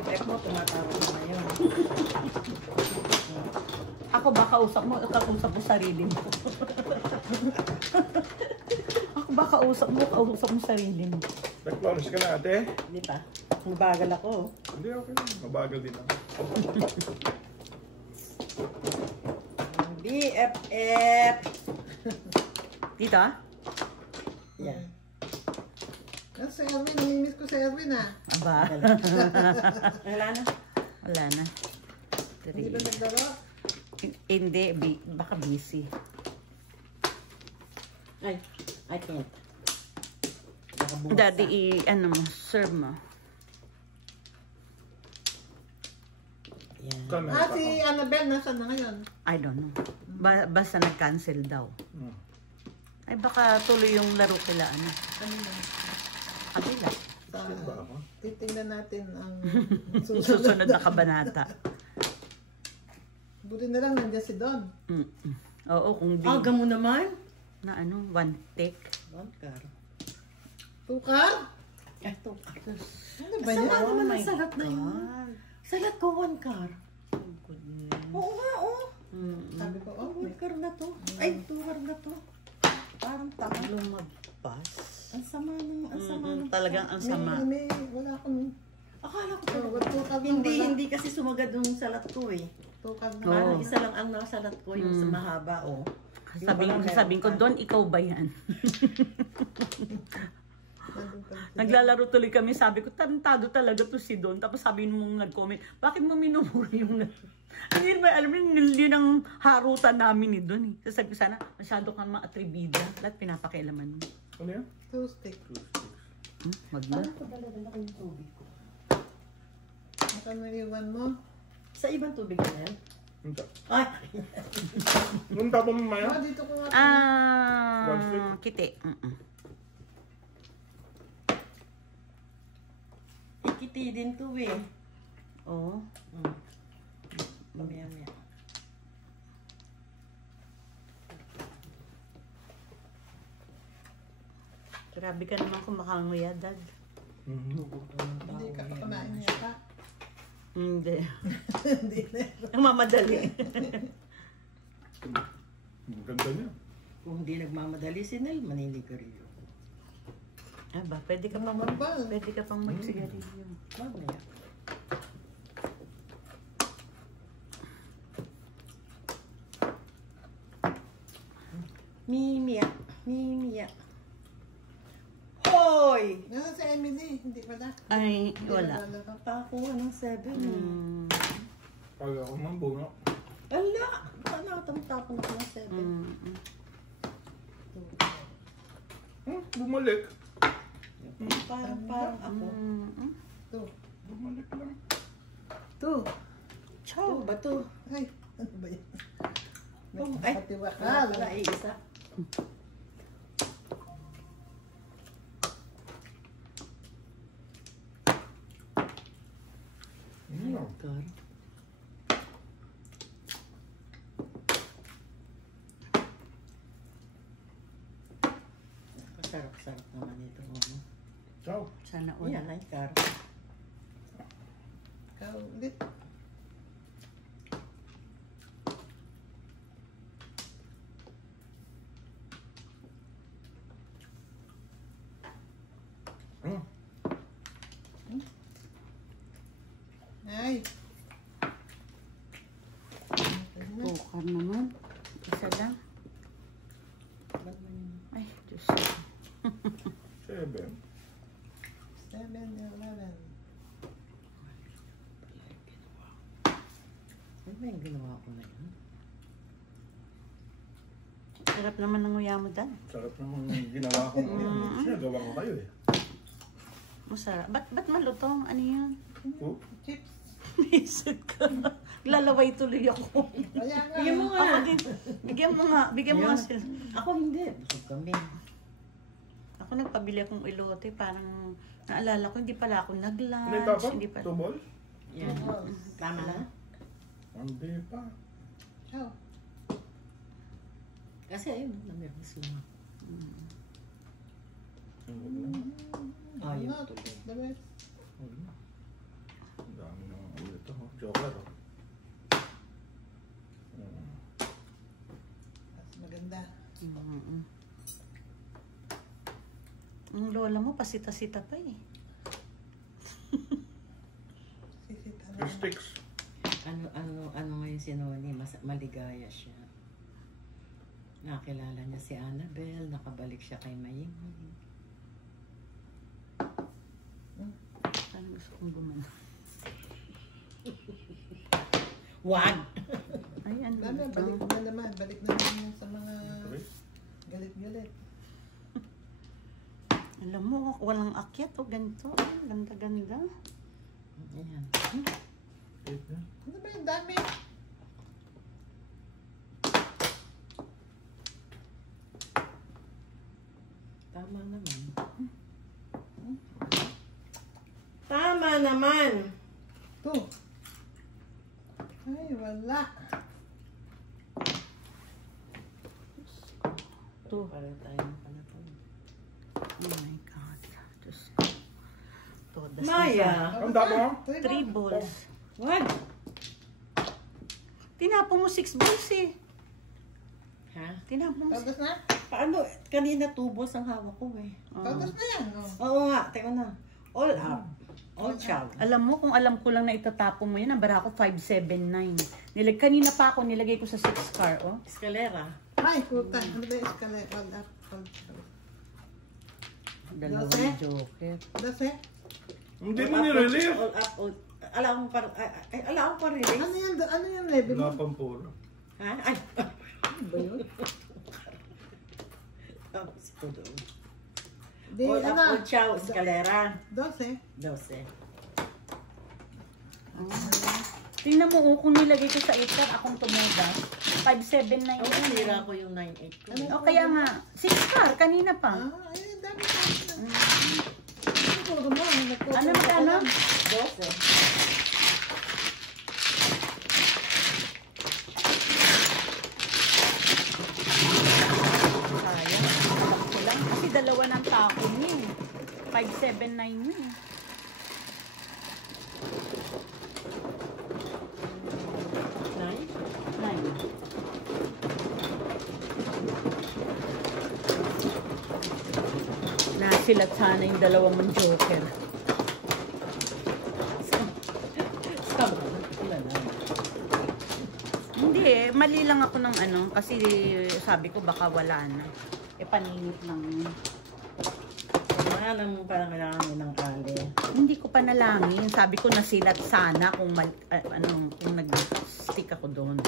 BFF mo, tumatawag na ngayon. Ako ba kausap mo sarili mo? Ako ba kausap mo sarili mo? Nag-flawless ka na, ate? Hindi pa. Mabagal ako. Hindi, okay lang. Mabagal din ako. BFF! Dito ah? Yan. Si Erwin, namimiss ko si Erwin ah. Aba. Wala na. Wala na. Hindi ba naglaro? Hindi, baka busy. Ay, I can't. Daddy, ano mo, serve mo. Yan. Si Annabelle, nasaan na ngayon? I don't know. Basta nag-cancel daw. Hmm. Ay, baka tuloy yung laro kila, ano. Ano na? Kabila. Saan ba ako? Titingnan natin ang Susunod na kabanata. Buti na lang nandiyan si Don. Oo, kung di. Aga mo naman? Na ano, one take. One car. Tukar? Ay, two cars. Ano ba Sama yan? naman ang salat na yun. Salat ko one car. Oh, goodness. Oo nga, oh. Sabi ko, oh, One car na to. Ay, two car na to. Parang tama. Lumagpas. Ang sama ng Talagang ang sama. wala akong Akala ko tukar na hindi kasi sumagad yung salat ko eh. tukar na. Parang isa lang ang nasalat ko yung sa mahaba oh. Sabihin ko, Don, ikaw ba yan? Naglalaro tuloy kami, sabi ko, tarantado talaga to si Don. Tapos sabi mong nag-comment, bakit mo minumuri yung hindi ba, alam mo, yun ang harutan namin ni Don. Sasabi ko sana, masyado kang maatribida. Lahat pinapakialaman mo. Ano yan? Two stick. Wag na. Ano ko dala-dala ko yung tubig ko? Baka naiwan mo. Sa ibang tubig na yan? Punta. Ay! Nung tapon mo maya? Dito ko nga. One stick? Kiti. Ikiti din to eh. Oo. Mamaya-maya. Grabe ka naman kumakanguya, Dad. Hindi ka pa kumain niya pa. Hindi. Hindi na. Namamadali. Ang ganda niya. Kung hindi nagmamadali si Nel, maninigarilyo. Aba, pwede ka pang magsigarilyo. Mamaya. Mimia. Hoy! Nasaan si Emily? Hindi pa na. Ay, wala. Pakuha ng 7 eh. Kaya ako man bunga. Ala! Saan nakatapon ako ng 7? Bumalik. Parang ako. Two. Bumalik lang. Two. Chow! Ba to? Ay, ano ba yan? Ay! Patiwakal. Wala isa. God. Sarap-sarap naman ito. Ciao. Sana all. Yan, ay car. Ikaw ulit. Ay. Tukar naman. Isa lang. Ay, Diyos. 7. 7-11. Ano ba yung ginawa ko na yun? Sarap naman ng nguya mo, Dan. Sarap naman ginawa ko. Sinagawa ko kayo eh. Masarap. Ba't malutong? Ano yun? Chips. Isip ka. Lalaway tuloy ako. Kaya nga. Bigyan mo nga. Ako din. Bigyan mo nga sila. Ako hindi. Busog kami. Ako nagpabili akong elote. Parang naalala ko, hindi pala ako Ano yung nag-lunch. tapon? Hindi pa. 2 balls? Yan. Tama na. Hindi pa. Ciao. Kasi ayun, namirmis lang. Ang ganda. Ayun. No, the best. Ang dami. Joker. Oh. Mas maganda. Ang lola mo, pasita-sita pa eh. Sisita na. Yung sticks. Ano ngayon si Noni, maligaya siya. Nakilala niya si Annabelle, nakabalik siya kay Maying. Ano gusto kong gumana? Wag! Ay, ano Dami, ito? balik na naman. Balik na naman sa mga galit-galit. Alam mo, walang akyat o ganito. Ganda-ganda. Ayan. Ano ba yung dami? Tama naman. Tama naman! Ito. Ay, wala. Ito. Para tayong panapon. Oh my God. Diyos ko. Ito, Maya! Ang dami mo? 3 balls. Wag! Tinapo mo 6 balls eh. Ha? Tinapo mo Todos na? Paano? Kanina 2 balls ang hawak ko eh. Todos na yan. Oh. Oo nga, teka na. All up. All chow. Alam mo, kung alam ko lang na itatapo mo yan, ang bara ko 579. Kanina pa ako, nilagay ko sa 6 car, oh. Escalera. Ay, puta. Ano ba yung escalate? All up. All up. Dalawang 12? joker. 12? Hindi mo nirelease. All up, all... Alam ko pa release. Ano yan? Ano yung level mo? Wala pang puro. Ha? Ay! Ano ba yun? Tapos ko doon. Di, All up, ano? all chow, escalera. 12? 12. Tingnan mo, kung nilagay ko sa 8 car, akong tumeda. 579. Oo, hira ko yung 9.8 ko. O kaya nga, 6 car, kanina pa. Ah, ay, dami pa. Siguro mo. Ano magkano? 12. Sayang, alam ko lang. Kasi dalawa ng tako niya eh. 579 niya eh. Nine? 9. Nasilat sana yung dalawang mong joker. Hindi eh, mali lang ako ng ano, kasi sabi ko baka wala na. Eh, paninit lang. Anong parang kailangan mo ng kali? Hindi ko pa nalangin. Sabi ko nasilat sana kung kung nag-stick ako doon.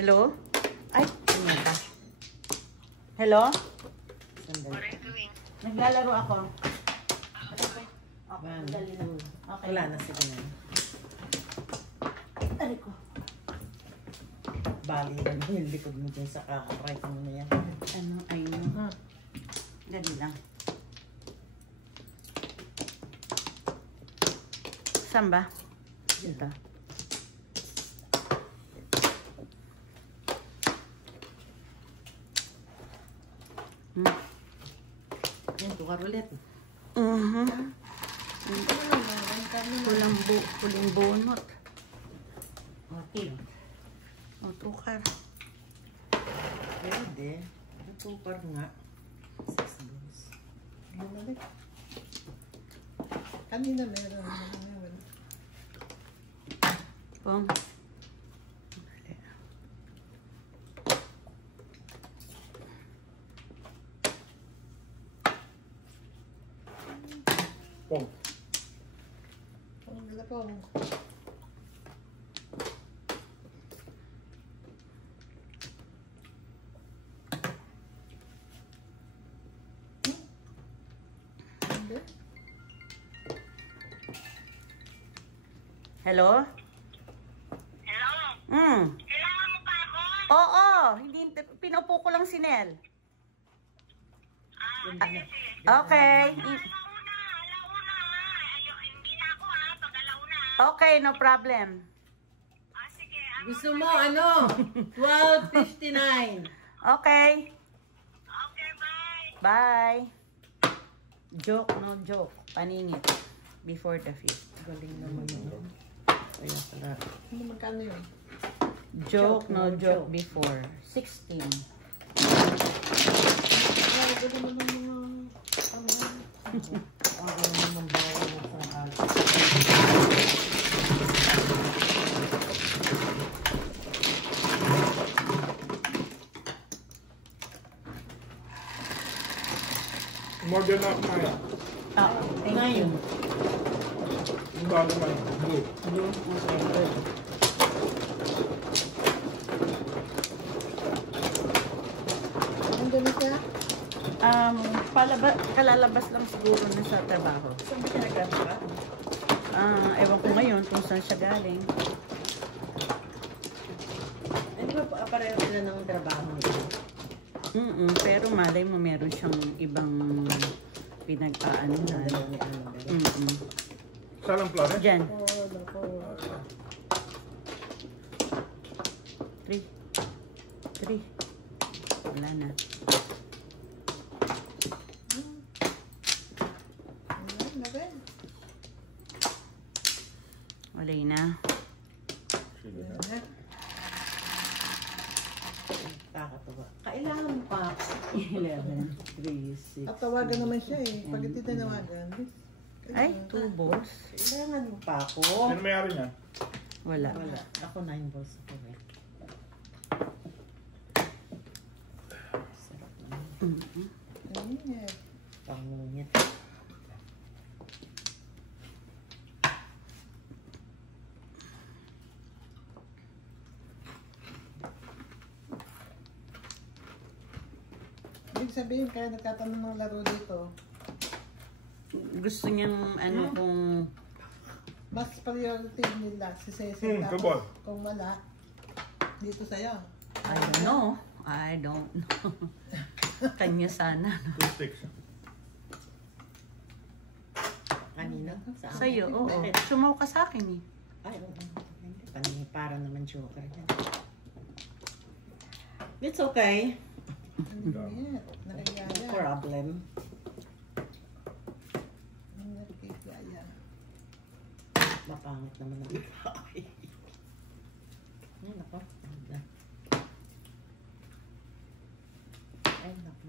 Hello? Ay, ano ba? Hello? Sandali. Naglalaro ako. Van. Dali lang. Okay. Wala na sige na. Aray ko. Bali na yung likod mo dyan sa right mo na yan. Ano, ay no. Dali lang. Saan ba? Dito. Yan, tukar ulit. Puling bunot. Okay. O, tukar. Pwede. Tukar nga. 6 balls. Bumalik. Kanina meron. Meron. Pong. Pong. Ang gala po. Hello? Hello? Kailangan mo pa ako? Oo, hindi pinupo ko lang si Nel. Sige. Okay. Alauna ha. Hindi na ako ha, pag alauna ha. Okay, no problem. Sige, Gusto mo, ano? 12:59. Okay. Okay, bye. Bye. Joke, no joke. Paningit. Before the feast. Galing naman yun. Kaya pala. Ano magkano yun? Joke, no joke before. 16. Ay, galing naman mga... Ang naman bawa mo sa alta. More than enough na yan. Ah, thank you. Yung bago na yun. Blue. Blue. Okay, good. Nandun na siya? Kalalabas lang siguro na sa trabaho. Saan ba siya nagkasya? Ewan ko ngayon kung saan siya galing. Hindi ba pareho sila ng trabaho nito? Pero malay mo meron siyang ibang pinag-aanuhan. Saan ang flores? Diyan. Oh, lako. 3. Wala na. Wala na. Sige na. Kakatawa. Kailangan mo pa. 11, 3, 6. Tawagan naman siya eh. Pag iti tinawagan. Ay, 2 balls. Kailangan mo pa ako. Sino may-ari niya? Wala. Wala. Ako 9 balls ako eh. Sarap naman. Ay, pangungit. Ibig sabihin, kaya nagtatanong ng laro dito, Gusto niyang kung... mas priority nila si Cecil. Kabol. Kung wala, dito sa'yo. I don't know. Kanya sana. 2 sticks. Kanina? Sa'yo, oo. Sumaw ka sa akin eh. Ay, oo. Hindi. Para naman joker yan. It's okay. Hindi. Yeah. No problem. Nakikigaya. Mapangit naman ang bahay. Ay, nako. Ay, nako.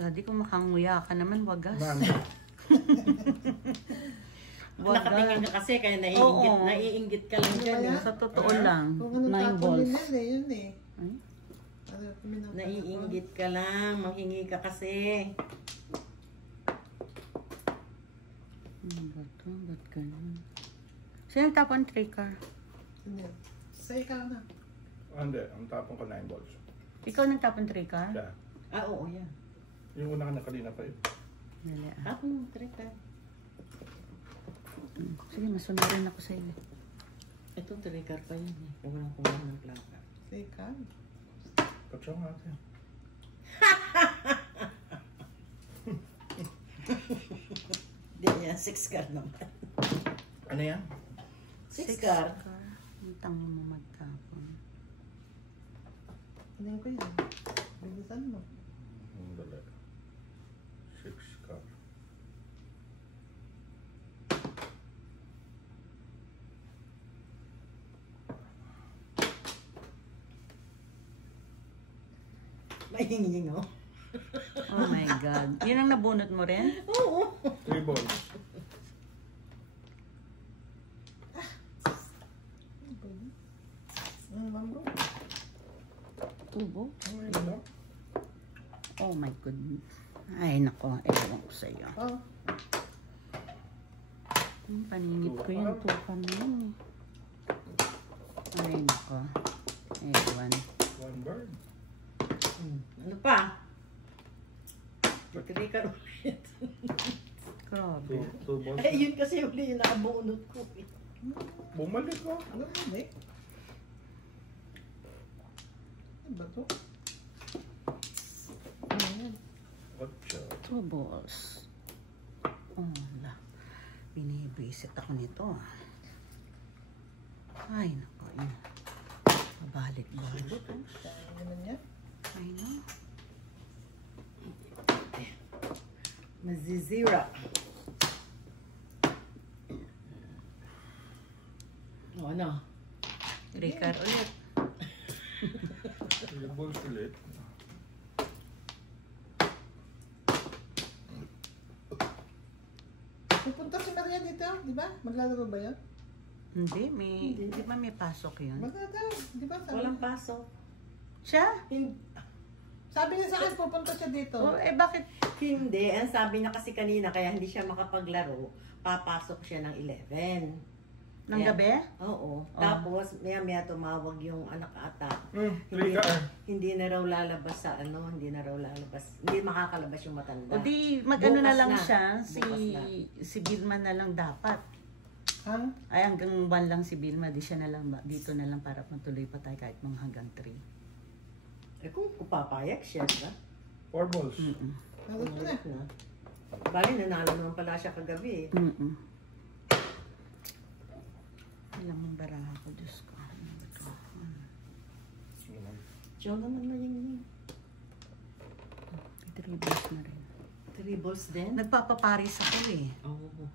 Daddy, kung makanguya ka naman, wagas. Ma'am. Nakatingin ka kasi kaya naiinggit ka lang dyan eh. Sa totoo lang, Kung anong 9 tapon balls. nila eh, yun eh. Ay? Naiinggit ka lang, manghingi ka kasi. Ba't ganun? Sino tapon 3 car? Sa ikaw na. Hindi, ang tapon ko 9 balls. Ikaw nagtapon 3 car? Yeah. Ah, oo, yan. Yung una ka na kanina pa yun. Dali. Ako, trika. Sige, masunurin ako sa iyo. Ito, trigger pa yun eh. Kung walang kumuha ng plaka. Sa ikaw. Patsa nga natin. Hindi yan, 6 car naman. Ano yan? 6 car. Ang tango mo magtapon. Ano ko yan? Bilisan mo. Dali. 6 cup. Mahinging oh. Oh my God. Yun ang nabunot mo rin? Oo. 3 balls. Mambo. Tubo? Oh my goodness. Ay, nako. Ewan ko sa iyo. Oh. Paningit ko yung tukan mo yun eh. Ay, nako. Ewan. 1 bird. Ano pa? Trigger ulit. Grabe. 2 balls. Eh, yun kasi uli yung nakabunot ko eh. Bumalik ko. Ano ba, Nick? Ano ba to? Ocho. 2 balls. Oh, wala. Binibisit ako nito. Ay, naku. Yun. Mabalik-balik. Kaya naman niya. I know. Mazizira. O ano? Ricard ulit. Yung balls ulit. Pupunta si Maria dito, di ba? Maglalaro ba yun? Hindi, di ba may pasok yun? Maglalaro, di ba? Walang pasok. Siya? Sabi niya sa akin, pupunta siya dito. Oh, eh bakit? Hindi. Ang sabi niya kasi kanina, kaya hindi siya makapaglaro, papasok siya ng 11. Ng Kaya- gabi? Oo. Tapos, maya-maya tumawag yung anak ata. Three ka. Hindi na raw lalabas sa ano, hindi na raw lalabas. Hindi makakalabas yung matanda. O di, mag-ano na Bukas lang na. siya, Bukas na. si Vilma na lang dapat. Ha? Ay, hanggang 1 lang si Vilma, di siya na lang, dito na lang para matuloy pa tayo kahit mga hanggang 3. Eh kung papayag siya, diba? 4 balls. Laro ko na. Na. Bali, nanalo naman pala siya kagabi. Alam mong baraha ko, Diyos ko. Ano ba ito? Diyo naman na yung 3 balls na rin. 3 balls din. Nagpapaparis ako eh. Oo.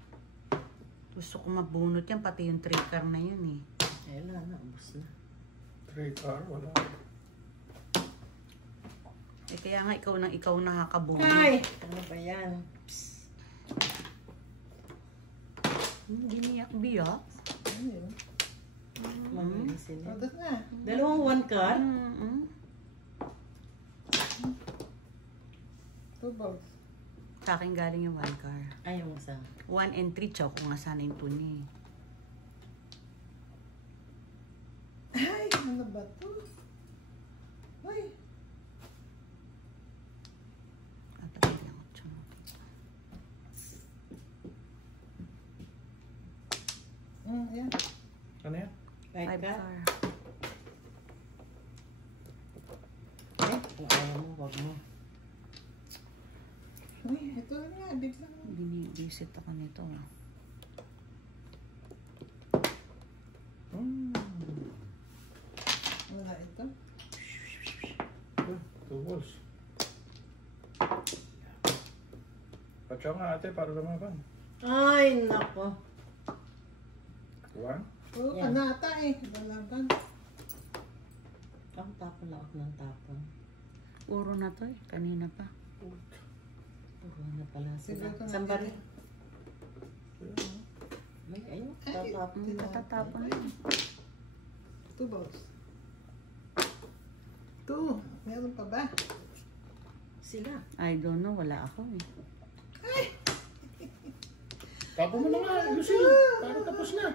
Gusto ko mabunot yan, pati yung 3 car na yun eh. Eh, wala na, ubos na. 3 car, wala. Eh kaya nga ikaw nakakabunot. Ay! Ano ba yan? Biniyak-biyak. Ano yun? Mabilis sila. Laro na. Dalawang 1 car? 2 balls. Sa akin galing yung 1 car. Ay, yung isa. 1 and 3, chow ko nga sana yung 2 niya eh. Ay, ano ba to? Ay, Kapatid lang ako, chow. yan. Ano yan? 5 5 car? car. Eh, kung ayaw mo, wag mo. Uy, ito na nga, biglang. Binibisit ako nito. Wala ito. 2 balls. Pacho nga ate, para lumaban. Ay, nako. 1. Oo, Yan. anata eh. Lalaban. Ang tapon lang ako ng tapon. Puro na to eh. Kanina pa. Puro na pala sila. Siguro Saan ba natin rin? Ay, ayun. Ay, Tatapon. Katatapon na. 2 balls. 2. Meron pa ba? Sila. I don't know. Wala ako eh. Tapo mo na nga, Lucy. Para tapos na.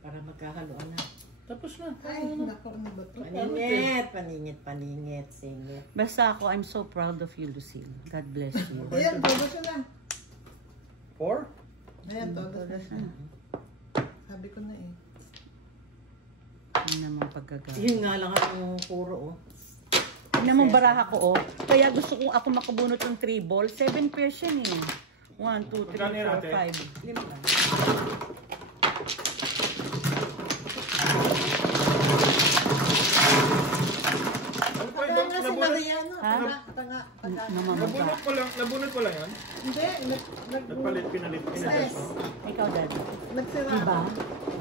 Para magkahaloan na. Tapos na. Ay, nako, ano ba to? Paningit, paningit, paningit, singit. Basta ako, I'm so proud of you, Lucille. God bless you. Ayan, todo siya na. 4? Ayan, todo siya na. Sabi ko na eh. Yun naman pagkagawa. Yun nga lang ang puro, oh. Yun naman baraha ko, oh. Kaya gusto kong ako makabunot ng 3 balls. 7 pairs yan eh. 1, 2, 3, Magkano yan, 4, ate? 5. 5 lang. Kaya nga si Mariano. Ha? Tanga. Namamagka. Nabunot mo lang yan? Hindi, Nagpalit, pinalit, Stress. Ikaw, Dad. Nagsira. Diba?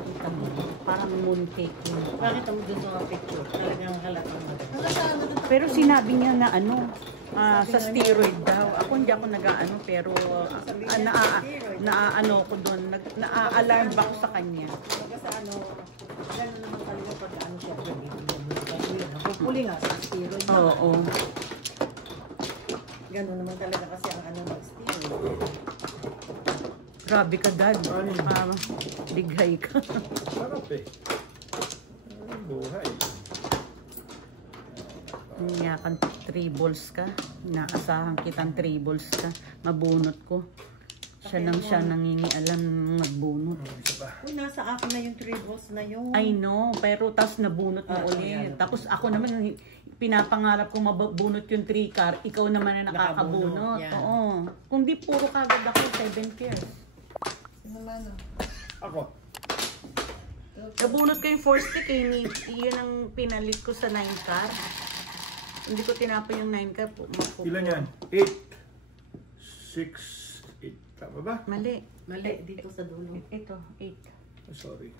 Kita mo. Parang mooncake yun. Bakit mo dun sa mga picture? Talagang halatang maganda. Pero sinabi niya na ano, sa steroid daw. Ako hindi ako nag-ano, pero naaano ko doon. Na-alarm ba ako sa kanya? Kasi ano, gano'n naman talaga pag ano siya. Hopefully nga, sa steroid na. Oo. Gano'n naman talaga kasi ang ano mag-steroid. Grabe ka, Dad. Bigay ka. Sarap eh. Ay, buhay. Niyakan 3 balls ka. Naasahan kitang 3 balls ka. Mabunot ko. Siya lang siya nangingialam magbunot. Isa pa. Uy, nasa akin na yung 3 balls na yun. I know, pero tas nabunot mo ulit. Tapos ako naman, pinapangarap kong mabunot yung 3 car, ikaw naman na nakakabunot. Nakabunot, yeah. Oo. Kung di puro kagad ako, 7 pairs. Sino man ah? Ako. Nabunot ko yung 4 stick eh. Yun ang pinalit ko sa 9 car. Hindi ko tinapon yung 9 car. Ilan yan? 8. 6. 8. Tama ba? Mali. Mali, dito sa dulo. Ito, 8. Oh, sorry.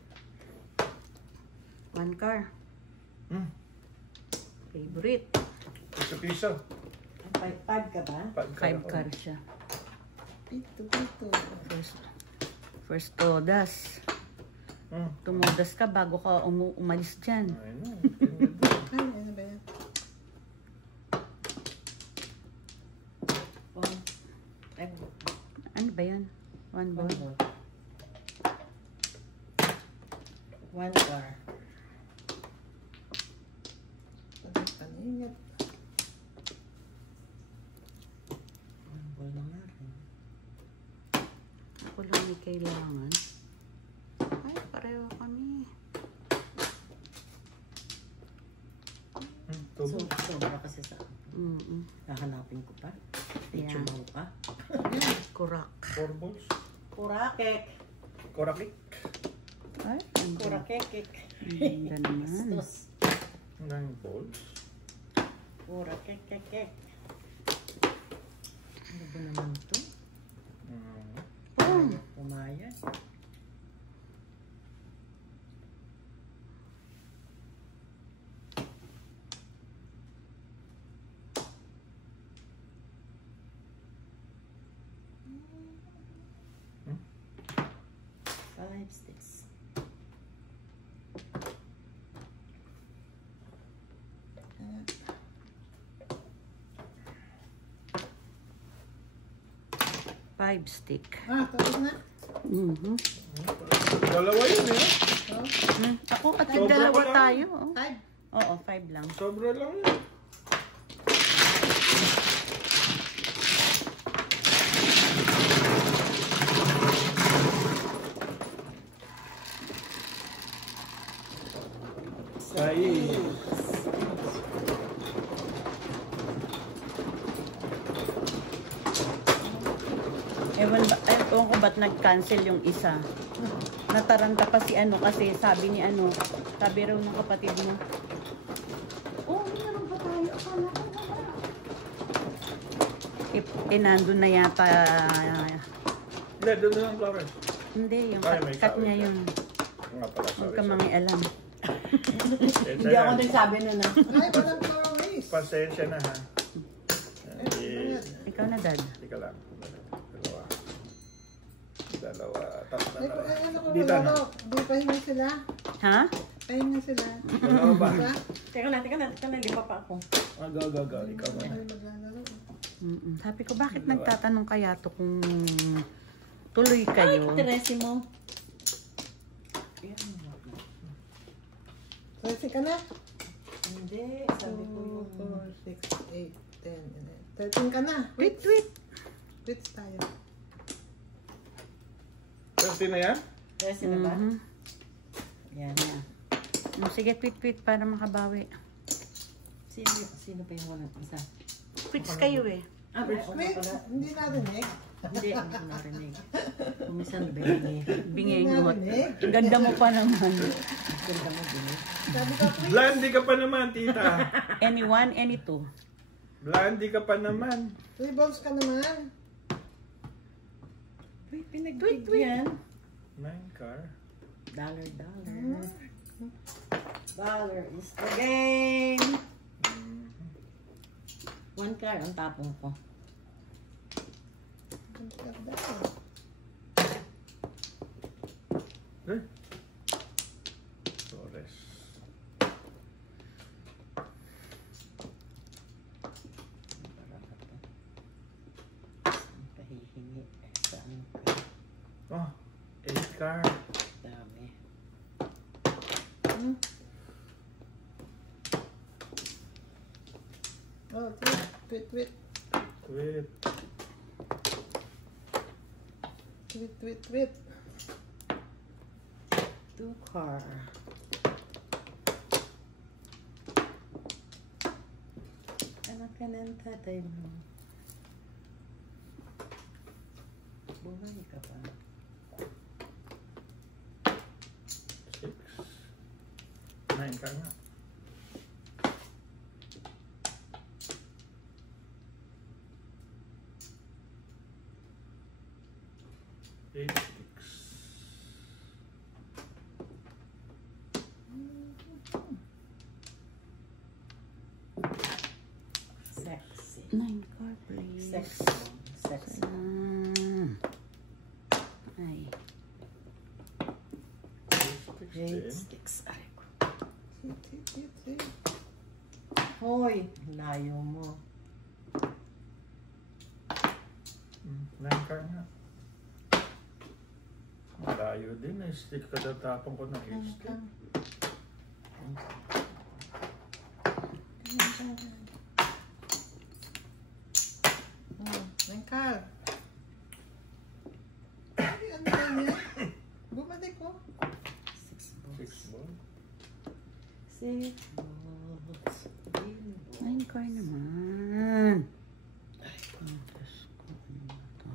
1 car. Hmm. Favorite. Piso-piso. 5 ka ba? 5 car siya. Pito. First todas. Tumudas ka bago ka umalis dyan. I know. Ay, ano ba yan? Ano ba yan? 1 ball. 1 car. Paningat. 1 ball na nga rin. Ako lang may kailangan. Ay, pareho kami. So, sobra kasi sa hahanapin ko pa. Yeah. Ichumaw ka. Kurak. 4 balls. Kurakek. Korakik. Ay, ang Kurakekek. ganda naman. 9 balls. Kurakekekek. Ano ba naman ito? Oh, Pumayat. Five sticks. five stick. Tapos na? Dalawa yun eh. Ako at Sobra dalawa lang. tayo. Oh. 5. Oo, 5 lang. Sobra lang yun. Ewan ko ba't nag-cancel yung isa. Nataranta pa si ano kasi sabi ni ano, sabi raw ng kapatid mo. Oh, meron pa tayo. Akala ko wala. Nandun na yata. Hindi, doon na lang, Florence. Hindi, yung Ay, may cut sabi niya ka. yun. Nga pala, Huwag sorry. ka mangialam. Hindi ako nagsabi na na. Ay, walang Flores. Pasensya na ha. Ikaw na, Dad. Hindi ka lang. Dalawa. Tapos na Ay, lang. ano ko Dito na. Di pahinga sila. Ha? Pahinga sila. Dalawa ba? Diba? Teka na, lima pa ako. Go. Ikaw na. Ay, maglalaro. Sabi ko, bakit nagtatanong kaya to kung tuloy kayo? Teresi mo. Kasi ka na? Hindi, sabi ko 2, yung... 4, 6, 8, 10, 11. 13 ka na. Wait, wait. Quits tayo. 30 na yan? Teresi na ba? Yan. Sige, tweet para makabawi. Sino pa yung walang isa? Tweets kayo eh. Ah, Wait, hindi narinig. Hindi ko narinig. Kumisan ba yun eh? Bingingot. Ganda mo pa naman. Ganda mo din eh. Sabi ko, please. Blondie ka pa naman, tita. Any one, any two. Blondie ka pa naman. 3 balls ka naman. Uy, pinagbigyan. 9 car. Dollar. Dollar is the game. 1 car ang tapong ko. Torres. Pahihingi. Saan ka? Oh, 8 car. Dami. Oh, tweet. Wait. Tweet. 2 car. Anak ka ng tatay mo. Bumalik ka pa. 6. 9 ka nga. Eight, 6. Sexy. 9 car, please. Sexy. Ay. 8, 6. Aray ko. Sit. Hoy, layo mo. 9 ka nga. Malayo din. Stick ka tatapon ko ng 8 stick. Nangkar. Ay, ano yan yan? Bumalik ko. 6 ball. 6 balls. 9 car naman. Ay, Diyos ko. Ano ba to?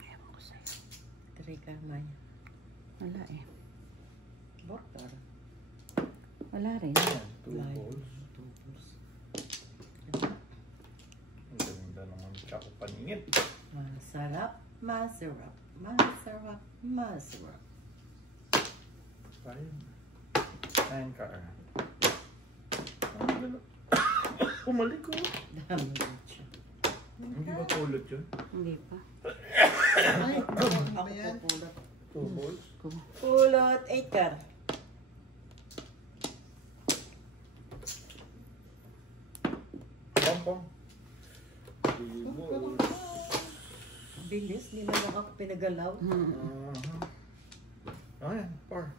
Ewan ko sa'yo. 3 ka, Maya. Wala eh. Border. Wala rin. 2 Layo. balls. 2 balls. Ang ganda naman tsaka paningit. Masarap. 5. 9 ka. Ang ganda. Umalik ko. Dami din siya. Hindi ba pulot yun? Hindi pa. Ay, ano ba yan? Pulot. 2 balls. Pulot. 8 car. Pom. 3 balls. Bilis. Hindi na lang ako pinagalaw. Ayan, 4.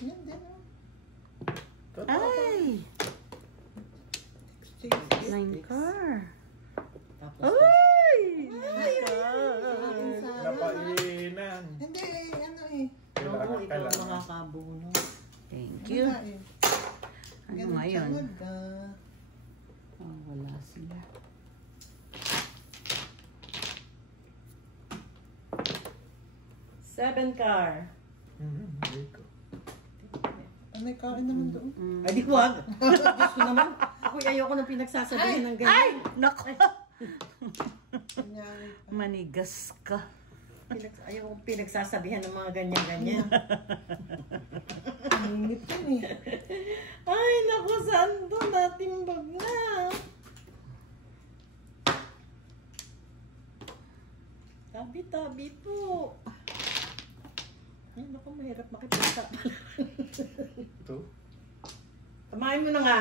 Yan din, oh. Ay! 9 car. Tapos, Ay! Napainan. Hindi, ano eh. oo, ikaw Kailangan. makakabuno. Thank Ano you. nga eh. Ano Ganun nga siya yun? mag- Oh, wala sila. Seven car. Hindi ko. May kain naman doon. Ay, di wag. Diyos ko naman. Ako ayoko nang pinagsasabihin ng ganyan. Ay! Naku! Kunyari pa. Manigas ka. Ayoko pinagsasabihan ng mga ganyan-ganyan. Ingit yun eh. Ay, naku, saan to? Natimbag na. Tabi-tabi po. Ay, naku, mahirap makipagsa. Ito. Tamahin mo na nga.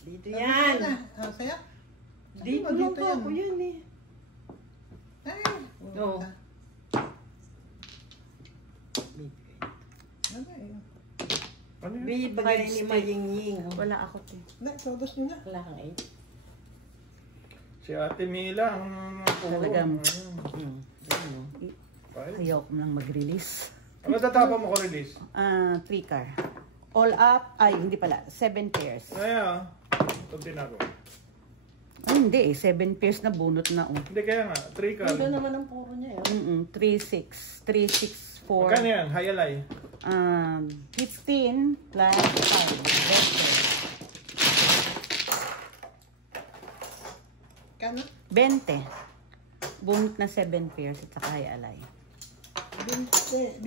Dito yan. Ah, saya? Dito lang pa ako yan eh. Ay, Oo. ano eh. Ano yun? Bibigay ni Maying-Ying. Wala ako, te. Na, sodos nyo na. Wala kang 8. Si Ate Mila ang puro. Talagang. Five. Ayaw ko nang mag-release. Ano tatapa mo ko release? 3 car. All up. Ay, hindi pala. 7 pairs. Kaya, ito tinago. Ay, hindi eh. 7 pairs na bunot na. Oh. Hindi kaya nga, 3 ka. Ito naman ang puro niya. 3, 6. 3, 6, 4. Magkano yan? Hayalay. 15 plus 5. Kano? 20. Bunot na 7 pairs at saka ay alay. 20.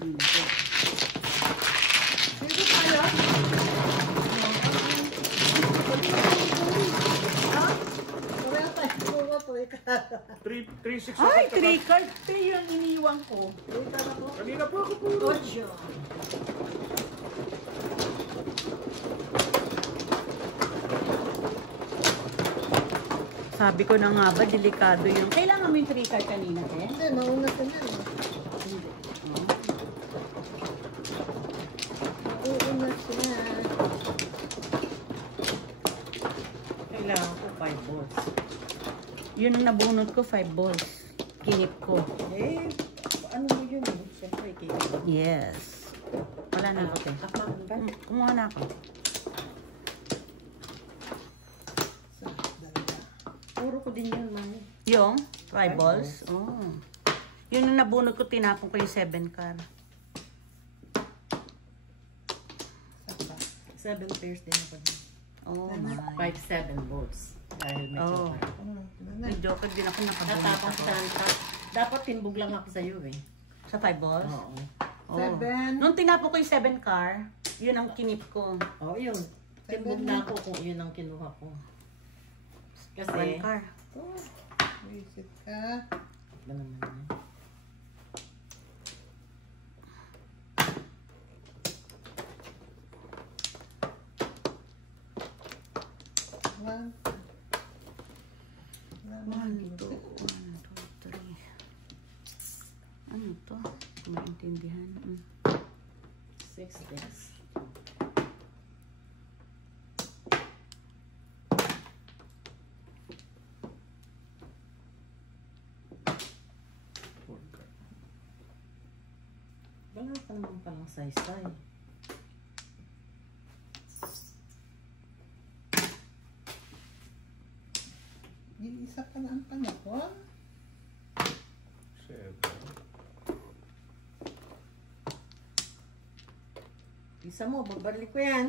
Hmm. Pwede kaya? Kaya tayo mo, 3 ka. 3, 6. Ay, 3 car. 3 yung iniwan ko. Kanina po ako puro. 8. Sabi ko na nga ba, delikado yung... Kailangan mo yung 3 card kanina, eh? Hindi, mauna ka na. Hindi. Uuna siya. Kailangan ko 5 balls. Yun ang nabunot ko, 5 balls. Kinip ko. Eh, ano mo yun eh? Siyempre, kailangan. Yes. Wala na ako, te. Tapakan ba? Kumuha na ako. Puro ko din yun, man. Yung 5 balls? Oh. Yun ang nabunot ko, tinapon ko yung 7 card. 7 pairs din ako. Oh my. 5-7 balls. Dahil may Oh. joker. May joker din ako nakabunot Tatapang ako. santa. Dapat timbog lang ako sa'yo eh. Sa 5 balls? Oo. Oh. 7. Nung tinapon ko yung 7 card, yun ang kinip ko. Oo, yun. Timbog na ako kung yun ang kinuha ko. Kasi, 1 card. Oh, visit ka. ba naman yun? One. 1, 2, 3. Ano to? Maintindihan. 6 days. Wala ka naman palang saysay. Isa pa na ang panahon. 7. Isa mo, babalik ko yan.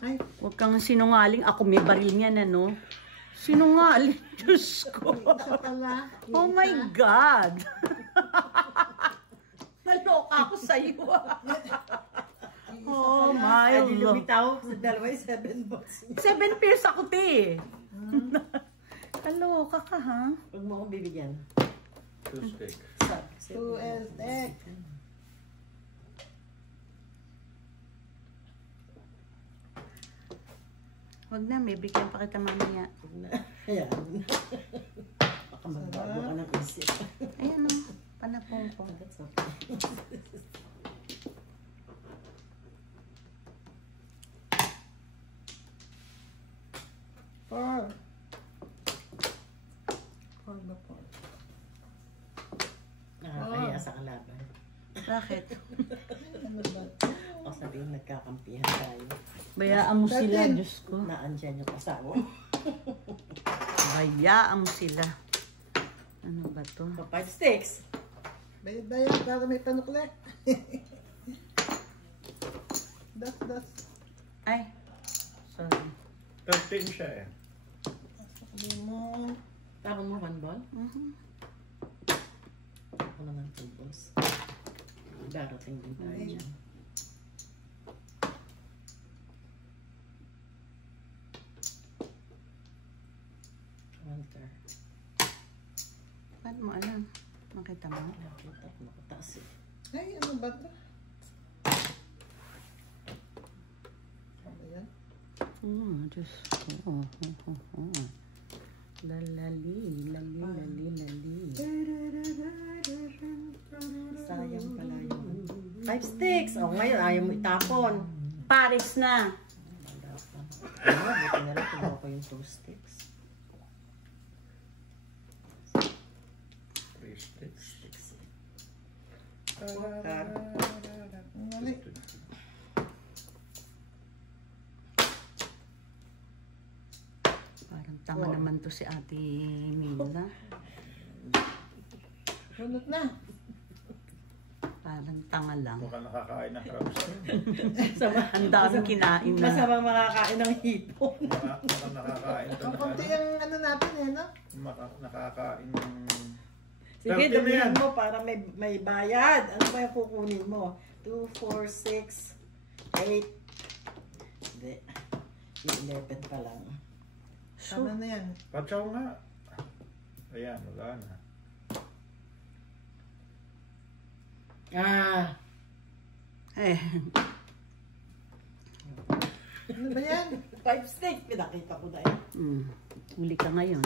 Ay, Huwag kang sinungaling. Ako may baril niyan, ano? Sinungaling. Diyos ko. isa pala. Oh my God. Naloka ako sa'yo. Oh my Ay, di Lord. lumitaw sa dalawa yung 7 balls. 7 pairs ako, te. Naloka ka, ha? Huwag mo akong bibigyan. 2 stick. 2 SX. Huwag na, may bigyan pa kita mamaya. Huwag na. Ayan. Baka magbago ka ng isip. Ayan o, panapong ko. That's okay. Four. Four ba po? Nakakahiya sa kalaban. Bakit? Ano ba? O sabihin, nagkakampihan tayo. Bayaan mo sila, 13. Diyos ko. Naandyan yung asawa mo. Bayaan mo sila. Ano ba to? So, 5 sticks. Bayad para may panukli. Das. Ay, sorry. 13 siya eh. Sabi mo. Tapon mo 1 ball. Mhm. Ako naman 2 balls. Darating din tayo dyan. Hunter. Paano mo alam? Makita mo? Nakita ko nakataas eh. Ay, ano ba ito? Ano yan? Diyos ko. Lalali. Sayang pala yun. 5 sticks! O ngayon, ayaw mo itapon. Paris na. Buti na lang kinuha ko yung 2 sticks. 3 sticks. Mali. Parang tanga naman to si Ate Mila. Runot na. Parang tanga lang. Mukhang nakakain ng crabs. Ang daming kinain na. Masamang makakain ng hipon. Mukhang nakakain to Ang ng konti ano. yung ano natin eh, no? Nakakain ng... Sige, 30 na yan. damihan mo para may bayad. Ano ba yung kukunin mo? 2, 4, 6, 8. Hindi. Yung 11 pa lang. Tama na yan. Patsaw nga. Ayan, wala na. Ah! Eh, Ano ba yan? 5-6, pinakita ko na yun. Huli ka ngayon.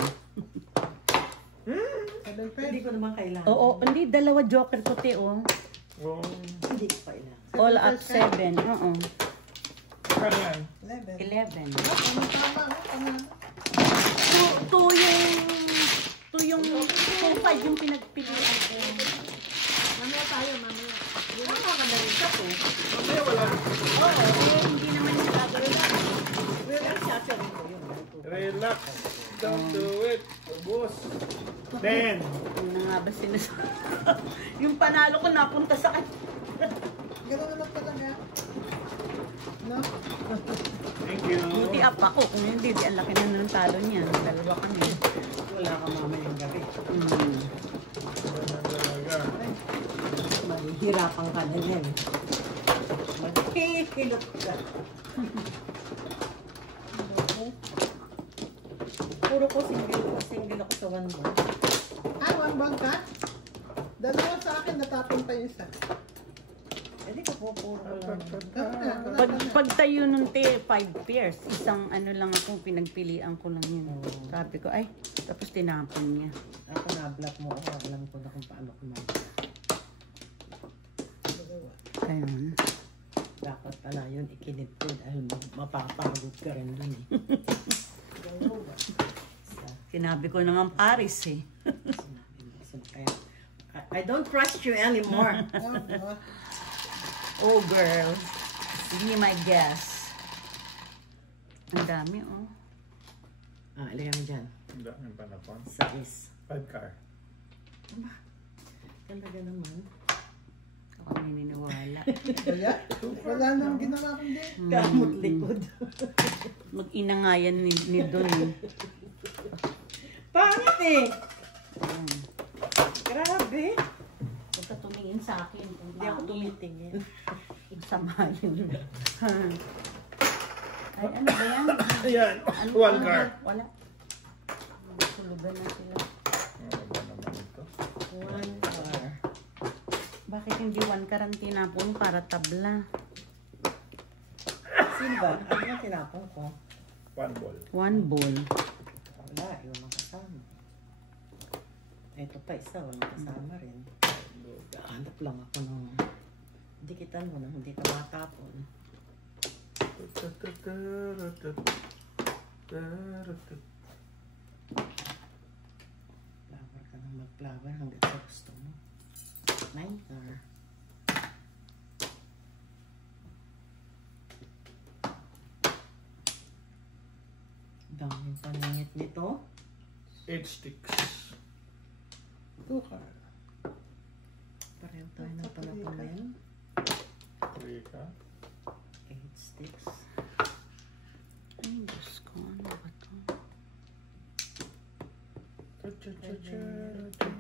Hindi ko naman kailangan. Oo, hindi. Dalawa joker ko, te, oh. Oh, Hindi ko kailangan. All up 7. Oo. ano yan? 11. 11. Tama. Yung 2-5 yung pinagpilian ko. Mamaya tayo, mamaya. Nakakadali siya po. Mamaya wala. Hindi naman yung gagawin. Pero sasabihin ko yun. Relax. Don't do it. Boss. 10. Ano na nga ba sinasabi? Yung panalo ko napunta sa kanya. Ganun naman talaga. No? Thank you. Buti up ako. Kung hindi, di ang laki na ng talo niya. Dalawa kami. Wala ka mamayang gabi. Ganun talaga. Mahihirapan ka na yan. Maghihilot ka. Puro ko single ako sa 1 month. 1 bang ka? Dalawa sa akin, natapon pa yung isa. Hindi ko po puro lang. Pag tayo nun, te, 5 pairs. Isang ano lang ako, pinagpilian ko lang yun. Sabi ko, ay, tapos tinapon niya. Ako na-block mo ako. Alam ko na kung paano kumain. Ayun. Dapat pala yun ikinip ko dahil mapapagod ka rin dun eh. Sinabi ko na nga Paris eh. Kaya, I don't trust you anymore. Oh girl, be my guess. Ang dami oh. Ilagay mo dyan. Hindi ang panapon. Sa is. 5 car. Talaga naman. Ako naniniwala. Wala nang ginawa kundi. Kamot likod. Mag-ina nga yan ni Don eh. Pangit eh! Ayun. Grabe! Huwag ka tumingin sa akin. Hindi ako tumitingin. Sama yun. Ay, ano ba yan? Ayan. Ano 1 car. Wala. Sulugan na sila. Ano ba naman ito? 1 car. Bakit hindi 1 car ang tinapon para tabla? Sino ba? Ano yung tinapon ko? 1 ball. 1 ball. Wala, yung makasama. Ito pa isa, walang kasama rin. Hanap lang ako ng dikitan mo na hindi ka matapon. Flower ka nang mag-flower hanggang sa gusto mo. 9 car. Daming paningit nito. 8 sticks. 2 car. Pareho tayo ng panapunin. 3 car. 8 sticks. Ay, Diyos ko. Ano ba ito?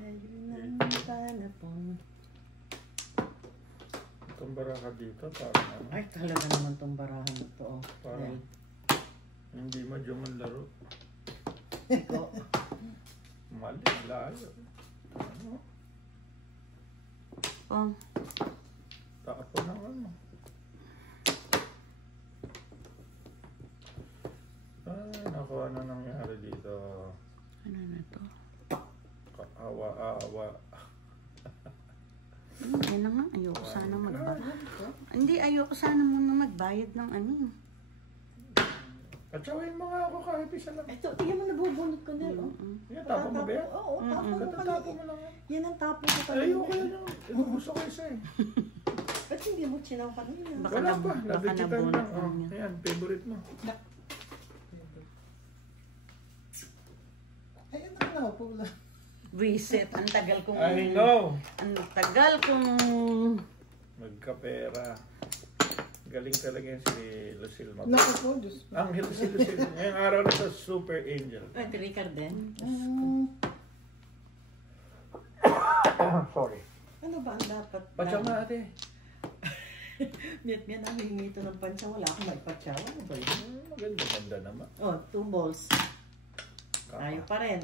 Ayun ang panapon. Itong baraka dito, parang ano, Ay, talaga naman tong barahan na to. Oh. Parang- hindi medyo manlaro. Ikaw, Mali, layo. Ano? Oh, Tapo ng ano. Ay, naku, ano nangyari dito? ano na to? Kaawa-awa. Yan na nga. Ayoko sana magbayad. Hindi, ayoko sana muna magbayad ng ano. Katsawin mo nga ako kahit isa lang. ito, tingnan mo nabubunot ko na. Oh. Yan, tapo mo ba yan? Oo, tapo ko Katatapo mo lang yan. Yan ang tapo ko kanina. Ayoko yan. Inubuso ko isa eh. Ba't hindi mo chinaw kanina? Baka Wala pa, baka nadigitan nabunot lang. Oh, lang yan. ayan, favorite mo. Ayun na lang, pula. Reset. Ang tagal kong... I know! Ang tagal kong... Magkapera. Galing talaga yan si Lucille Mag. Naku po, Diyos. Ang hilo si Lucille. Ngayong araw na ito, super angel. Ay, Ricard din. Sorry. Ano ba ang dapat? Patsa nga ate. Miyat-miyat ang hingi ito ng pansya. Wala akong may pansya. Ano ba yun? Maganda naman. Oh, 2 balls. Tayo pa rin.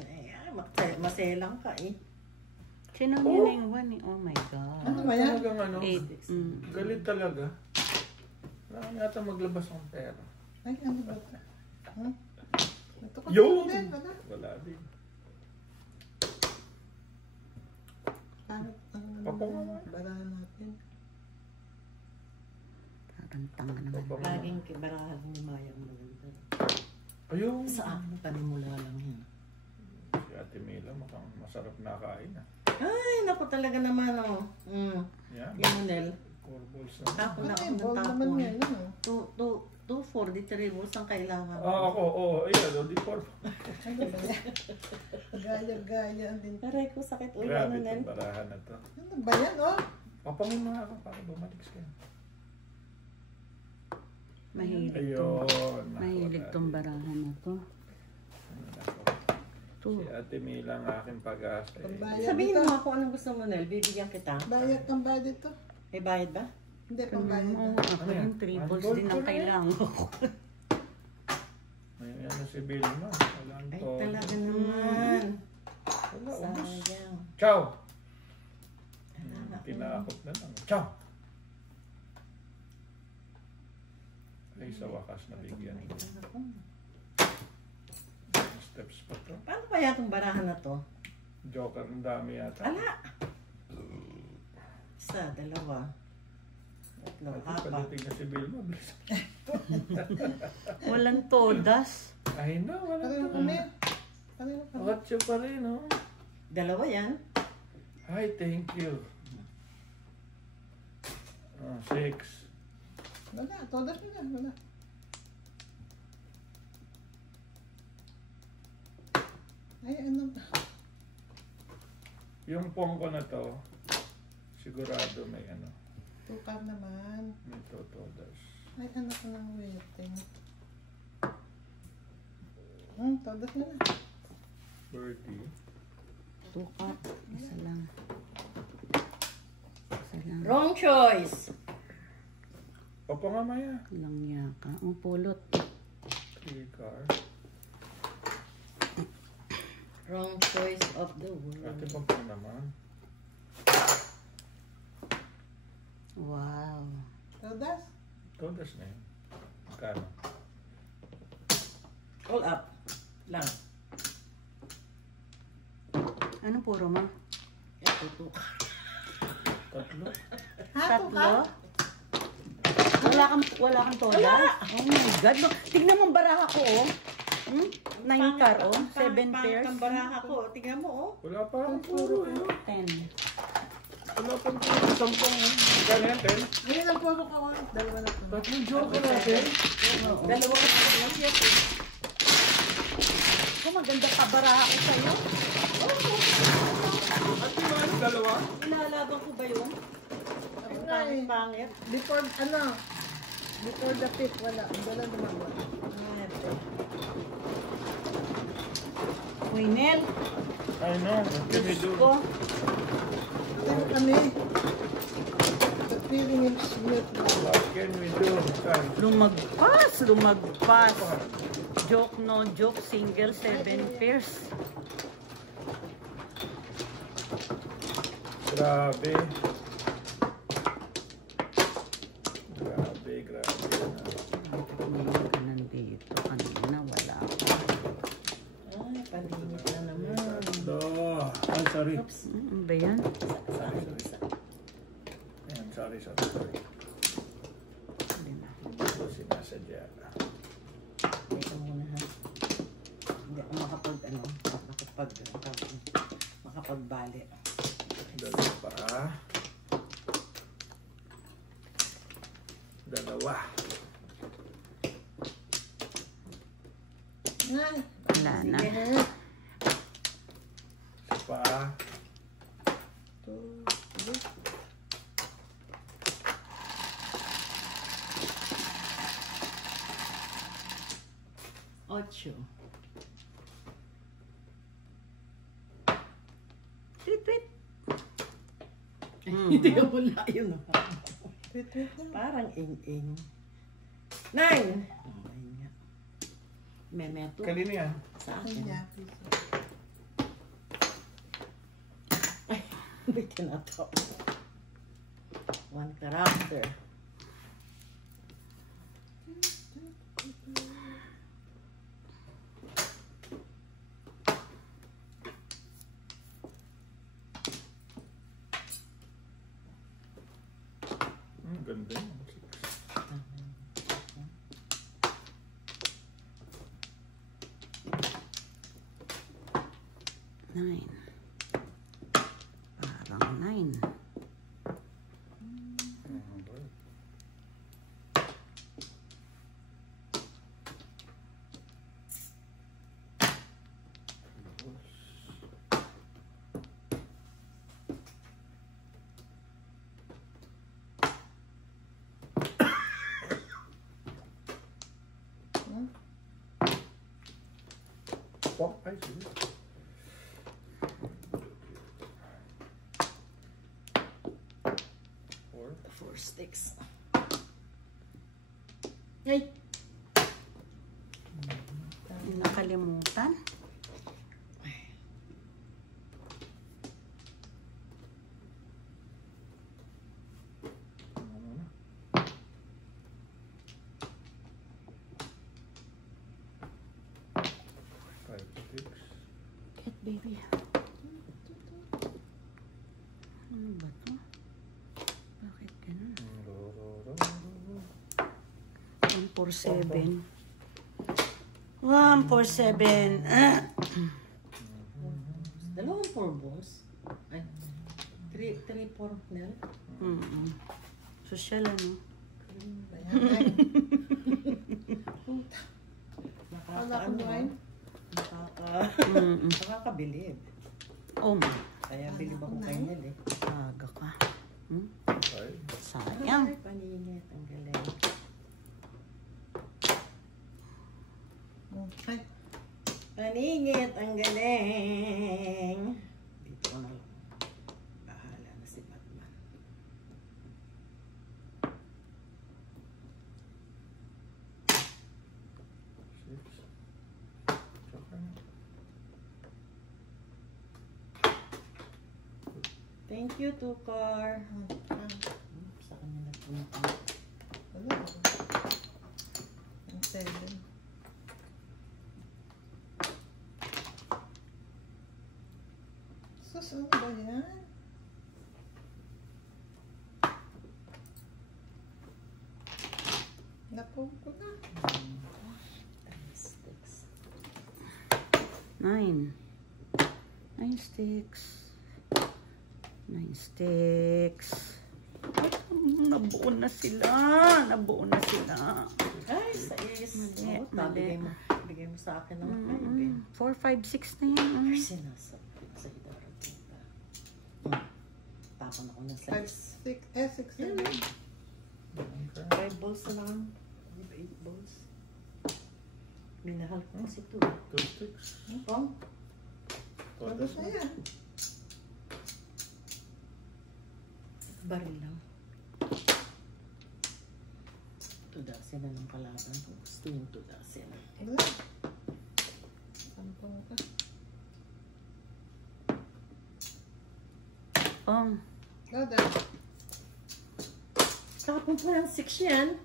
Maselang ka eh. Sino niya na yung 1 eh? Oh my God. Ano ba yan? Talagang ano, 8. galit talaga. Kailangan yata maglabas ng pera. Ay, ano ba ito? Ito ka Yun! din, wala. Wala din. Paano, Opo nga. barahan natin. Parang tanga naman. Opo. Laging kibarahan ni Maya maganda. Ayun. Sa akin, panimula lang yun. Si Ate Mila, mukhang masarap na kain ah. Ay, naku talaga naman, oh. Yan. Yung Nel. 4 balls na. Tapon ako Ay, ng ball naman tapon. yan, yun. 2-4, di 3 balls ang kailangan. Ako, ayan, di 4. Ano ba yan? Gaya-gaya din. Aray ko, sakit ulo, Grabe ano, Nel. itong barahan na to. Ano ba yan, oh? Papangin mo nga ako para bumalik kayo. Mahilig to. Ayun. Mahilig tong barahan na to. Si Ate Mila ang aking pag-asa. Pambayad Sabihin dito. mo ako anong gusto mo, Nel. Bibigyan kita. Bayad kang bayad dito. May bayad ba? Hindi, pambayad Oo, na. ako yung triples din ang kailangan ko. May ano si Vilma. Walang Ay, to. talaga naman. Wala, ubus. Sayang. Ciao! Wala. Tinakot na lang. Ciao! Ay, sa wakas nabigyan. Steps pa to. Paano kaya itong barahan na to? Joker ng dami yata. Ala! Isa, dalawa. Tatlo, Ate, apat. padating na si Vilma. Bilis. Walang todas. Ay na, wala Pareho to. kami. Pareho kami. Otso pa rin, oh. Dalawa yan. Hi, thank you. 6. Wala, todas mo na, wala. Ay, ano ba? Yung pong ko na to, sigurado may ano, Tukar naman. may totodas. Ay, ano ko ng waiting. Todas mo na. Birdie. Tukat. Isa lang. Isa lang. Wrong choice. Opo nga, Maya. Lang yaka. Ang pulot. 3 car. Wrong choice of the Ate world. Pampang naman. Wow. Todas? Todas na yun. Magkano? All up. Lang. Ano puro mo? Ito, tuka. Tatlo. Ha, Tatlo? tukar? Wala kang todas? Oh my God. No. Tignan mo ang baraha ko, oh. 9 car, oh. 7 pairs. Ang baraha ko. Tingnan mo, oh. Wala pa akong puro eh. 10. Wala pang puro. 10 eh. Magkano yan, 10? Ayun ang puro ko. Dalawa na to. Tatlong joker natin. Oo. Dalawa ko na lang siya. Oh, maganda ka baraha ko sa'yo. At yung ano, dalawa? Ilalaban ko ba yun? Ako nga eh. Pangit. Before, before the fifth, wala. Ang dala naman wala. Uy, Nel. I know. What can we do? Ko. Pareho kami. The feeling is mute na. What can we do? Saan? Lumagpas. Joke, no joke. Single, 7 pairs. Grabe. Grabe. Hindi ka nandito. Kanina, wala ako. Ay, palimit na naman. Tatlo. Ay, sorry. Oops. Ano ba yan? Ayan, sorry. Hindi na. Ito sinasadya. Teka muna, ha. Hindi ako makapagbali. Dalawa pa. Dalawa. Ay, Wala na. sige. Isa pa. Ocho. Tweet, tweet. Hindi ka wala yun. Wait na. Parang ing-ing. 9! Oh, ayun nga. Memeto. Kanina yan. Sa Ay, akin. niya. May tinato. One character. 7. 9. Parang 9. Oh, ay, sige. Four. 4 sticks. Ay! Nakalimutan. Five, six. Get baby. Ano ba to? Bakit ganun? 147. 147. Dalawang 4 balls. Ay, 3, 4 nil. Social ano? Wala akong wine. Nakakabilib. Oh my. Kaya bilib ako kay Nel eh. Aga ka. Five. Sayang. Ay, paninit. Ang galing. Ay, Paningit, ang galing. Dito ko na lang. Bahala na si Batman. Six. Joker. Thank you, Tukar. Sa kanya nagpunta. wala. Ang 7. Sus, ano ba yan? Napog ko na. 9. 9 sticks. 9 sticks. Ay, nabuo na sila. Nabuo na sila. Ay, sa is. Mali, Oh, mali. bigay mo sa akin ng 5 eh. 4, 5, 6 na yan. Kasi nasa hidara dito. Tapon ako ng 5, 6. 6, 7. 5 balls na lang. 8 balls. Minahal ko kasi ito. Two, six. Oh, Ano na yan? baril lang. Tudasin na ng kalaban. Gusto yung tudasin. Wala. Sampung ka. Pong. Loda. Tapon pa ng 6 yan.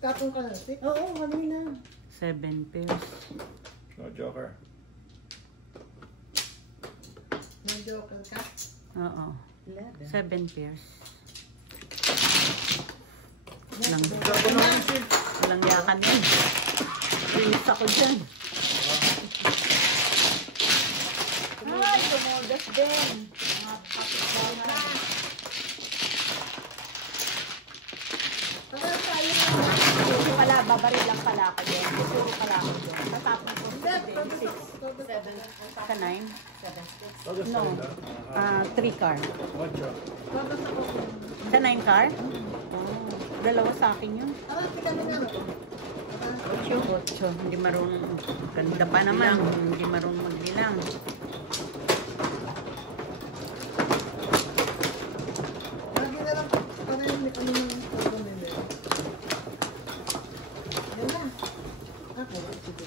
Tapong ka na. 6. Oo, kanina. 7 pairs. No joker. May joker ka. Oo. 11. 7 pairs. Walang yakan yan. Rinis ako dyan. Ay, tumudas din. Mga kapitbahay. Ano tayo na? Kasi pala, babaril lang pala ako doon. Siguro pala ako doon. Tatapon ko Hindi, 6. Sa 9? Todos No. salida. 3 car. Ocho. Babas ako. Sa 9 car? Dalawa sa akin yun. Arati kami na. 8. Hindi marunong. Ganda pa naman. Hindi marunong magbilang. Lagi na lang. Para yung ano yung photo nila. Yan na. Ako. Sige.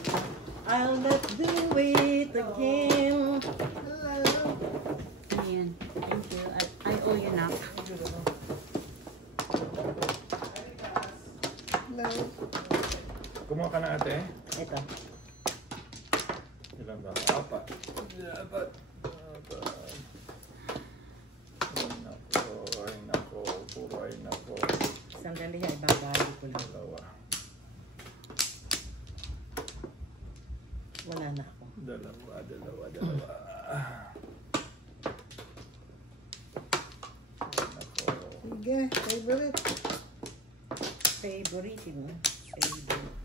I'll not do it again. Hello. Ayan. Thank you. I owe you na. Hello. Kumuha ka na ate. Ito. Ilan ba? Apat. Apat. Apat. Ay nako. Ay nako. Puro ay nako. Dalawa. Nako. Sige, favorite. Favorite mo.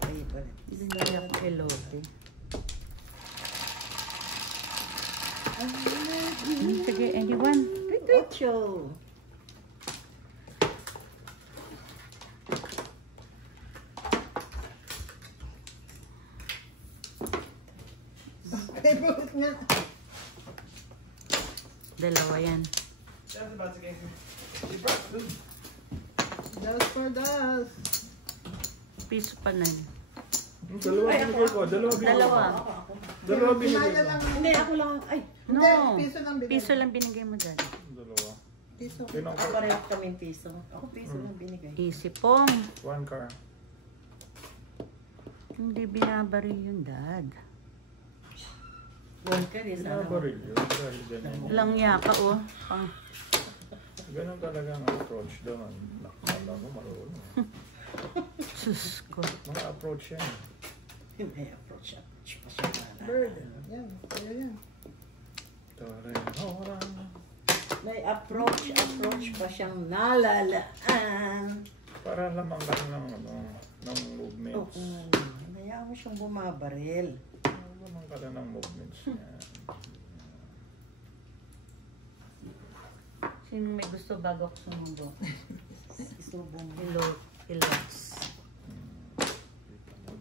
Favorite. Hindi ako elote. Sige, anyone? Ocho. Favorite nga. Dalawa yan. Das for das. Piso pa na yun. Dalawa binigay ko. Dalawa. Dalawa binigay Sinaya ko. lang. Hindi, ako lang. Ay, No. Hindi, piso lang binigay. Piso lang binigay mo dyan. Dalawa. Piso. Sinong ako pareho kaming piso. Ako piso lang binigay. Easy pong. One car. Hindi binabari yun, Dad. One ka rin. Binabaril yun. Dahil ganyan. Lang yaka, oh. Pang, Ganun talaga ang approach daw. Nakakala ko marunong. sus ko. Mga approach yan. Hindi, approach pa siya. Bird. Yan. Kaya yan. May approach pa siyang nalalaan. Para lamang ka ng, ng Oo, movements. hayaan mo siyang bumabaril. Lamang ka ng movements niya. Sino may gusto bago ako sumubo? Isubong mo. Ilots.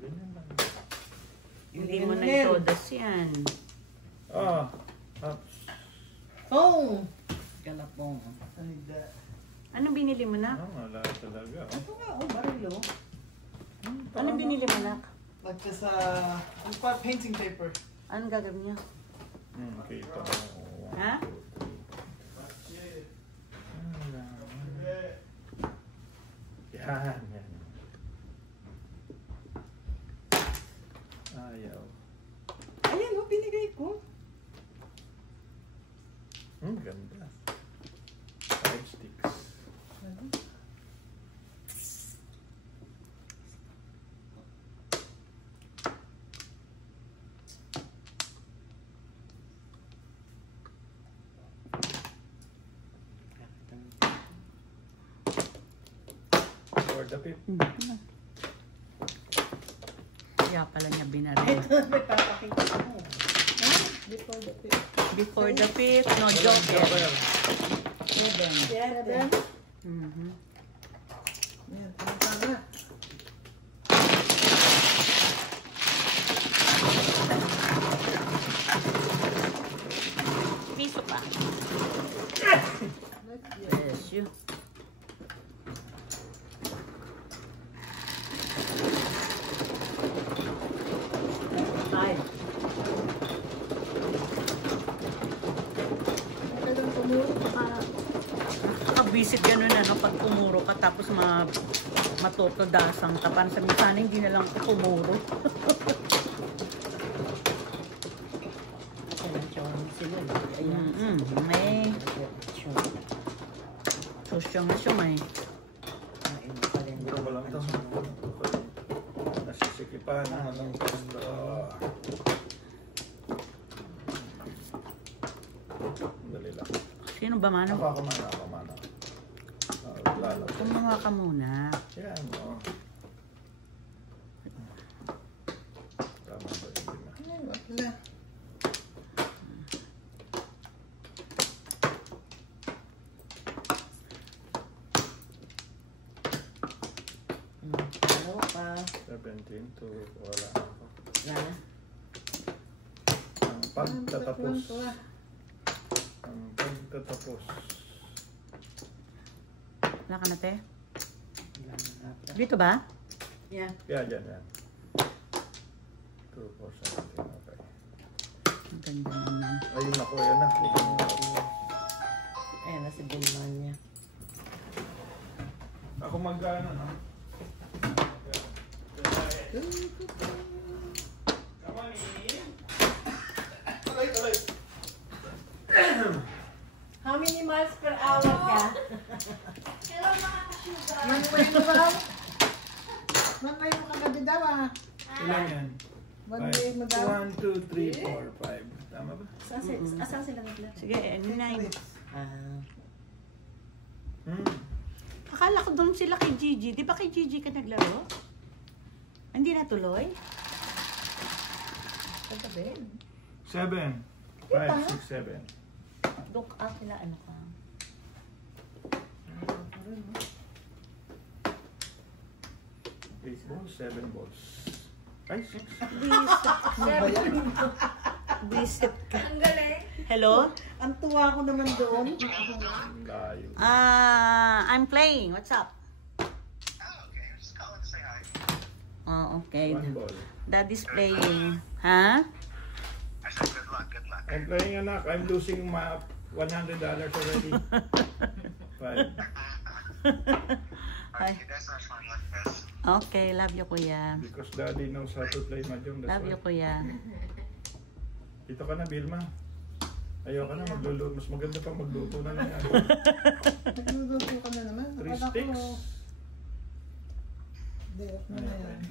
Ganyan lang. Hindi mo na itodas yan. Oh! Kalapong. Ano binili mo na? Wala talaga. Ito nga, oh, barilo. Ano binili mo na? Like this, ano pa, painting paper. Anong gagawin niya? Kita mo. Ha? Yan. Ayaw. Ayan, oh, binigay ko. Ganda. 5 sticks. For the pip. Kaya pala niya binaril. Ito, may papakita ko. Before the pit. Before the pit, no joker. Seven. Mhm. Yan. Ang tama. Piso pa. Let's go. Bless you. Five. Okay lang tumuro. Nakakabisit ganun ano, pag pumuro ka tapos matotodasang ka. Parang sabi sana hindi na lang ako pumuro. Sinansyawang sila. Ayan. May susyong na siya may. Ayun pa rin. Siguro ba lang ito? Nasisikipan ng anong gusto. Dali lang. Sino ba man? Ako mana. Lalabas. Kumuha ka muna. Yan, o. Tama ba yun? Wala. Dalawa pa. 17 to wala ako. Yan. Ang pagtatapos. Ang pagtatapos. Wala ka na, te? Wala na ata. Dito ba? Yan. Yan. 2, 4, 17. Okay. Ang ganda naman. Ayun ako, yan na. Ayan na si Bulman niya. Ako mag-ano, no? How many miles per hour ka? Manway mo ba? Manway mo kagabi daw ah. Ilan yan? Manway mo daw. 1, 2, 3, 4, 5, Tama ba? Asan sila naglaro? Sige, 9. Ah, Akala ko doon sila kay Gigi. Di ba kay Gigi ka naglaro? Hindi natuloy? Kagabi. 7. 5, 6, 7. Doon ka sila ano ka? Eight balls, 7 balls. Ay, 6. Visit ka. Ang galing. Hello? ang tuwa ko naman doon. Layo. I'm playing. What's up? Okay, just call and say hi. Oh, okay. 1 ball. Daddy's playing. Ha? I said good luck, good luck. I'm playing, anak. I'm losing my $100 already. 5. Hi. Okay, that's not fun like this. Okay, love you, kuya. Because daddy knows how to play mahjong. That's Love you, why. kuya. Dito ka na, Vilma. Ayoko na magluluto. Mas maganda pa magluto na lang yan. Nagluluto ka na naman. 3 Akala ko, sticks. Hindi, off na na yan.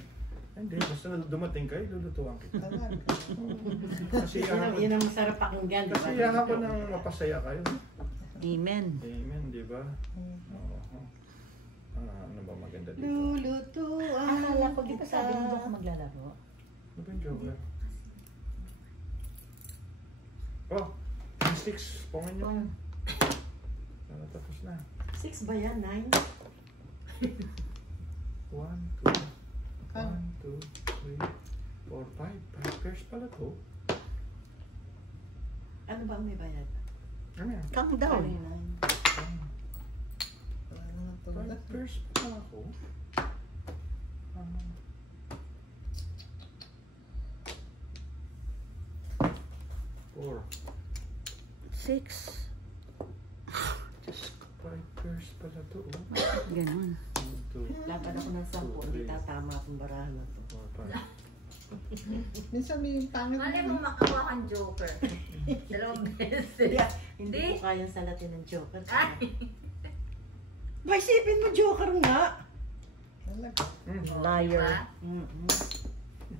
Hindi, basta dumating kayo, lulutuan kita. Talaga. Kasi Yun ang masarap pakinggan. di ba? Kasi yan ako nang mapasaya kayo. Amen. Amen, di ba? Oo. Ano ba maganda dito? Lulutuan. Akala ko, di ba sabi mo doon ka maglalaro? Ano ba yung joker? Oh, 3 sticks. Pongin nyo yan. Tapos na. 6 ba yan? 9? 1, 2, 1, 2, 3, 4, 5. 5 pairs pala to. Ano ba ang may bayad? Ano yan? Calm down. 5 pairs pala ako. 4. 6. 5 pairs pala to. Ganun. 1, 2, Laban ako ng 10. Hindi tatama akong barahan na to. 4, 5. Minsan may pangit Malay mo. mo makakuha kang joker. Dalawang beses. Hindi ko kayang salatin ng joker. Ay! Ba, isipin mo joker nga. Talaga. Liar. Ha? Ba,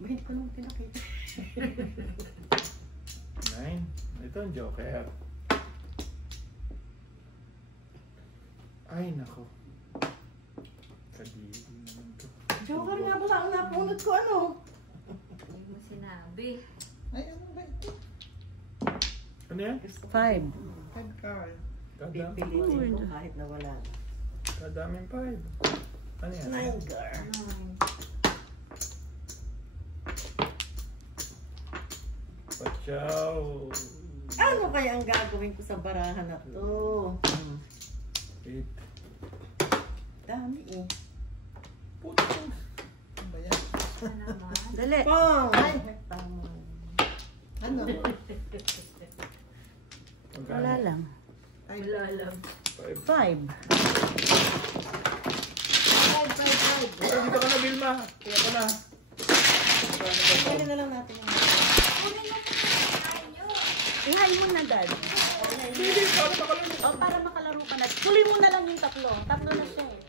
hindi ko naman pinakita. 9. Ito ang joker. Ay, nako. Kadiri naman to. Joker nga ba ang napunod ko ano? Hindi mo sinabi. Ay, ano ba ito? Ano yan? 5. Head card. Pipilitin ko kahit nawala. Kadaming 5. Ano yan? Sniper. Pachaw. Ano kaya ang gagawin ko sa barahan na to? 8. Dami eh. Putang. Ano ba yan? Ano naman? Dali. Pong! Ay! Tama. Ano? Wala lang. Wala lang. 5. 5. Dito ka na, Vilma. Kaya ka na. Pwede na lang natin yung Kunin mo po yung nyo. Ihay mo na, Dad. Hindi, para makalala. O, para makalaro ka na. Tuloy mo na lang yung tatlo. Tatlo na siya eh.